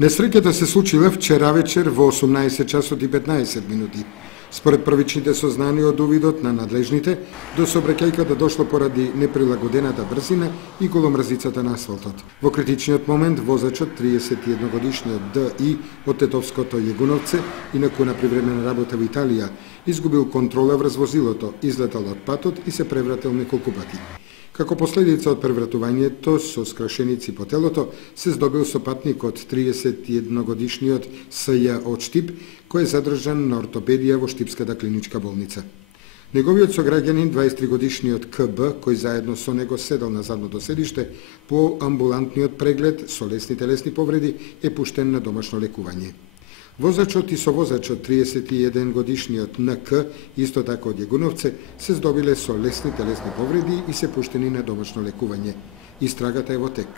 Несреќата се случила вчера вечер во 18 часот и 15 минути. Според првичните сознанија од увидот на надлежните, до сообраќајката дошло поради неприлагодената брзина и голомрзицата на асфалтот. Во критичниот момент возачот 31-годишниот Д.И. од Тетовското Јегуновце, инаку на привремена работа во Италија, изгубил контрола врз возилото, излетал од патот и се превратил неколку пати. Како последица од превратувањето со скрашеници по телото, се здобил со патникот 31-годишниот С.Ј. од Штип, кој е задржан на ортопедија во Штипската клиничка болница. Неговиот сограѓанин 23-годишниот К.Б., кој заедно со него седал на задното седиште, по амбулантниот преглед со лесни телесни повреди е пуштен на домашно лекување. Возачот и совозачот 31-годишниот Н.К., исто така од Јегуновце, се здобиле со лесни телесни повреди и се пуштени на домашно лекување. Истрагата е во тек.